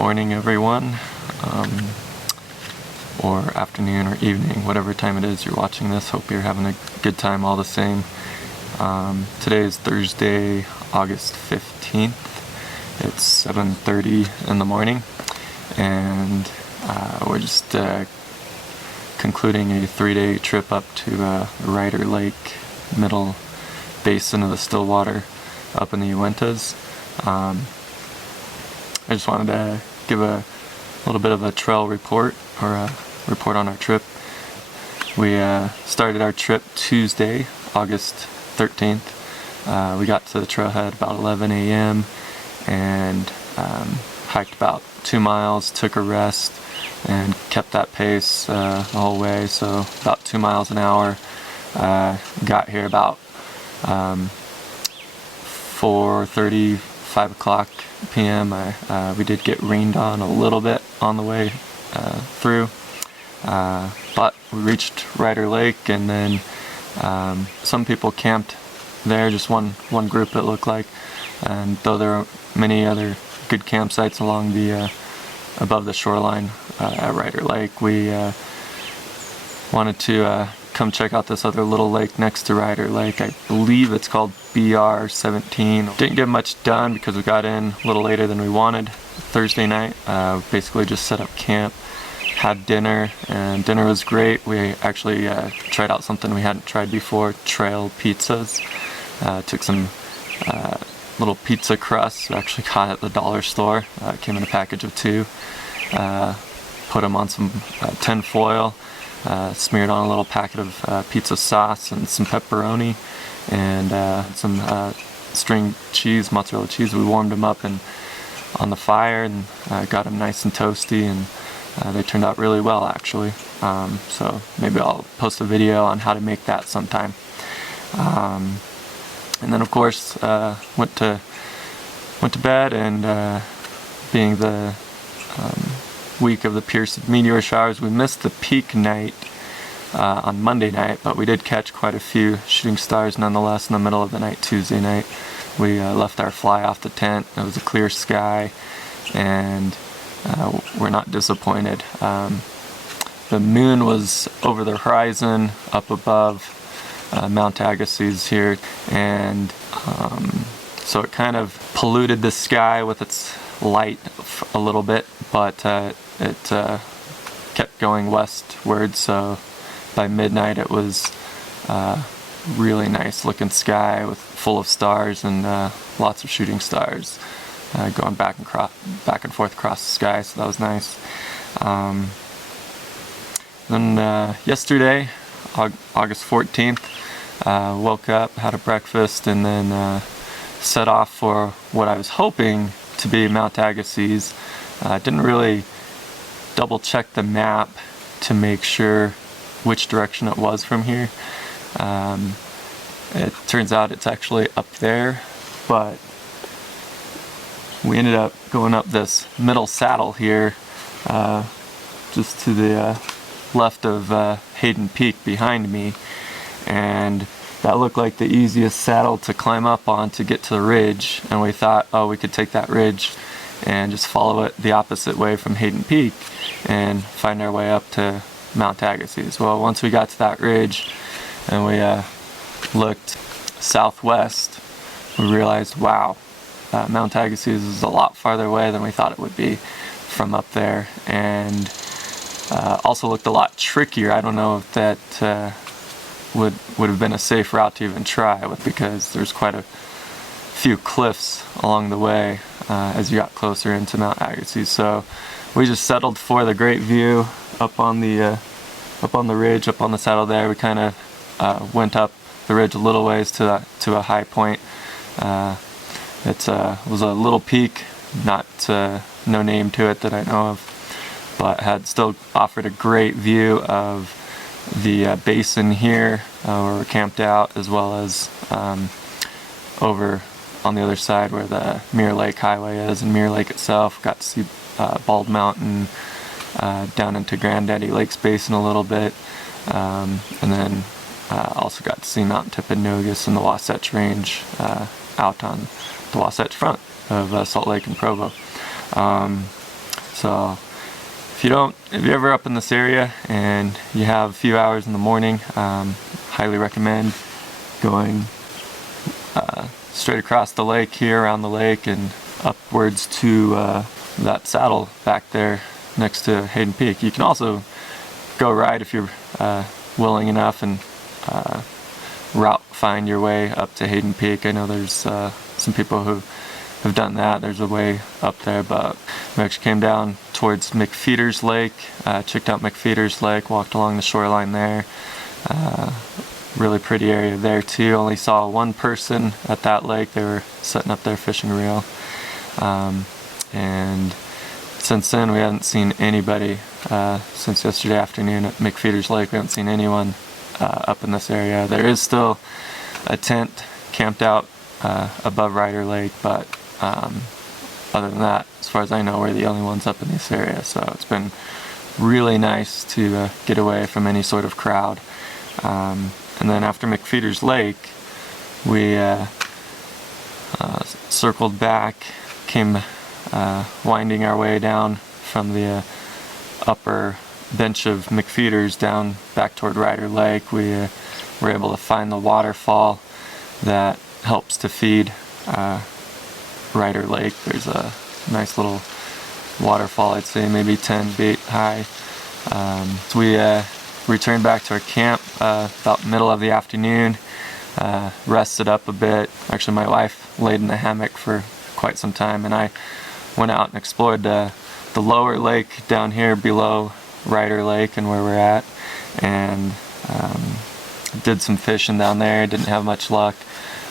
morning, everyone, or afternoon or evening, whatever time it is you're watching this. Hope you're having a good time all the same. Today is Thursday, August 15th. It's 7:30 in the morning, and we're just concluding a 3-day trip up to Ryder Lake, Middle Basin of the Stillwater, up in the Uintas. I just wanted to give a little bit of a trail report, or a report on our trip. We started our trip Tuesday, August 13th. We got to the trailhead about 11 a.m. and hiked about 2 miles, took a rest, and kept that pace the whole way, so about 2 miles an hour. Got here about 4:30, 5 o'clock p.m. We did get rained on a little bit on the way through, but we reached Ryder Lake, and then some people camped there, just one group it looked like, and though there are many other good campsites along the above the shoreline at Ryder Lake, we wanted to come check out this other little lake next to Ryder Lake. I believe it's called BR-17. Didn't get much done because we got in a little later than we wanted Thursday night. Basically just set up camp, had dinner, and dinner was great. We actually tried out something we hadn't tried before, trail pizzas. Took some little pizza crusts we actually got at the dollar store. Came in a package of 2. Put them on some tin foil. Smeared on a little packet of pizza sauce and some pepperoni and some string cheese, mozzarella cheese. We warmed them up on the fire and got them nice and toasty, and they turned out really well, actually. So maybe I'll post a video on how to make that sometime. And then, of course, went to bed, and being the week of the Pierce meteor showers, we missed the peak night on Monday night, but we did catch quite a few shooting stars nonetheless in the middle of the night Tuesday night. We left our fly off the tent. It was a clear sky, and we're not disappointed. The moon was over the horizon up above Mount Agassiz here, and so it kind of polluted the sky with its light a little bit, but it kept going westward, so by midnight it was really nice looking sky with full of stars, and lots of shooting stars going back and forth across the sky, so that was nice. Then yesterday, August 14th, woke up, had a breakfast, and then set off for what I was hoping to be Mount Agassiz. Didn't really double check the map to make sure which direction it was from here. It turns out it's actually up there, but we ended up going up this middle saddle here, just to the left of Hayden Peak behind me, and that looked like the easiest saddle to climb up on to get to the ridge, and we thought, oh, we could take that ridge and just follow it the opposite way from Hayden Peak and find our way up to Mount Agassiz. Well, once we got to that ridge and we looked southwest, we realized, wow, Mount Agassiz is a lot farther away than we thought it would be from up there, and also looked a lot trickier. I don't know if that would have been a safe route to even try with, because there's quite a few cliffs along the way as you got closer into Mount Agassiz. So we just settled for the great view up on the ridge, up on the saddle there. We kind of went up the ridge a little ways to a high point. It was a little peak, no name to it that I know of, but had still offered a great view of the basin here where we're camped out, as well as over on the other side where the Mirror Lake Highway is, and Mirror Lake itself. Got to see Bald Mountain, down into Granddaddy Lakes Basin a little bit, and then also got to see Mount Timpanogos and the Wasatch Range out on the Wasatch front of Salt Lake and Provo. So if you're ever up in this area and you have a few hours in the morning, highly recommend going straight across the lake here, around the lake, and upwards to that saddle back there next to Hayden Peak. You can also go ride if you're willing enough and find your way up to Hayden Peak. I know there's some people who have done that. There's a way up there, but we actually came down towards McFeeters Lake, checked out McFeeters Lake, walked along the shoreline there. Really pretty area there too. Only saw one person at that lake. They were setting up their fishing reel. And since then we haven't seen anybody. Since yesterday afternoon at McFeeters Lake, we haven't seen anyone up in this area. There is still a tent camped out above Ryder Lake, but other than that, as far as I know, we're the only ones up in this area. So it's been really nice to get away from any sort of crowd. And then after McFeeters Lake, we circled back, came winding our way down from the upper bench of McFeeters down back toward Ryder Lake. We were able to find the waterfall that helps to feed Ryder Lake. There's a nice little waterfall, I'd say maybe 10 feet high. So we returned back to our camp about middle of the afternoon, rested up a bit. Actually, my wife laid in the hammock for quite some time, and I went out and explored the lower lake down here below Ryder Lake and where we're at, and did some fishing down there. Didn't have much luck.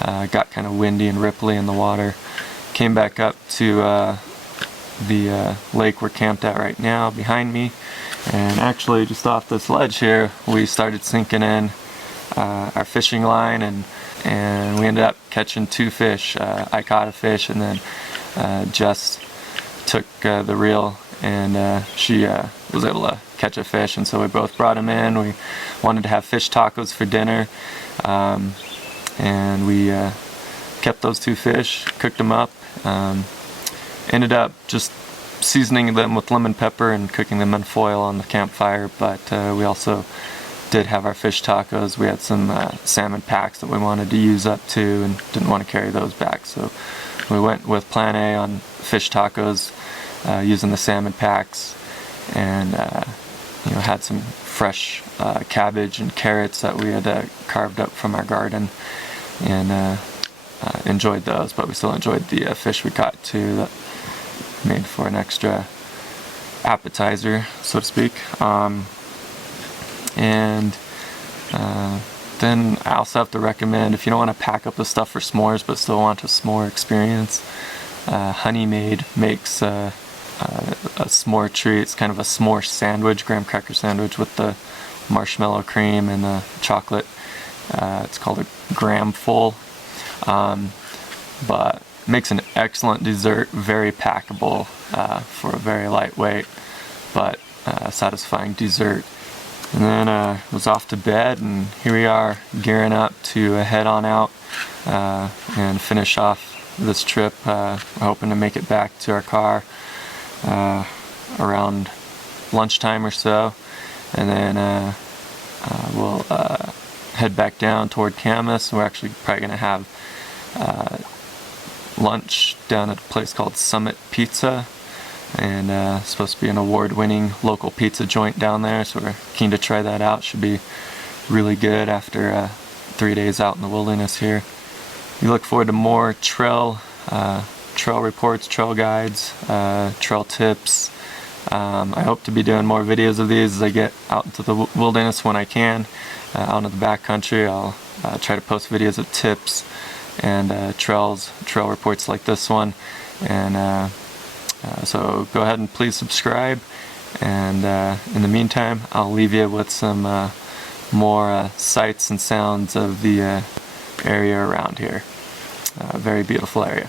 Got kind of windy and ripply in the water. Came back up to the lake we're camped at right now behind me, and actually just off this ledge here we started sinking in our fishing line, and we ended up catching 2 fish. I caught a fish, and then Jess took the reel, and she was able to catch a fish, and so we both brought him in. We wanted to have fish tacos for dinner, and we kept those 2 fish, cooked them up, ended up just seasoning them with lemon pepper and cooking them in foil on the campfire. But we also did have our fish tacos. We had some salmon packs that we wanted to use up too, and didn't want to carry those back, so we went with plan A on fish tacos, using the salmon packs, and had some fresh cabbage and carrots that we had carved up from our garden, and enjoyed those. But we still enjoyed the fish we caught too. That made for an extra appetizer, so to speak. Then I also have to recommend, if you don't want to pack up the stuff for s'mores but still want a s'more experience, Honey Maid makes a s'more treat. It's kind of a s'more sandwich, graham cracker sandwich with the marshmallow cream and the chocolate. It's called a graham full, but makes an excellent dessert, very packable for a very lightweight but satisfying dessert. And then was off to bed, and here we are gearing up to head on out and finish off this trip. We're hoping to make it back to our car around lunchtime or so, and then we'll head back down toward Camas. We're actually probably going to have lunch down at a place called Summit Pizza, and it's supposed to be an award-winning local pizza joint down there, so we're keen to try that out. Should be really good after 3 days out in the wilderness here. We look forward to more trail reports, trail guides, trail tips. I hope to be doing more videos of these as I get out into the wilderness when I can. Out in the backcountry, I'll try to post videos of tips and trail reports like this one. And so go ahead and please subscribe, and in the meantime I'll leave you with some more sights and sounds of the area around here. Very beautiful area.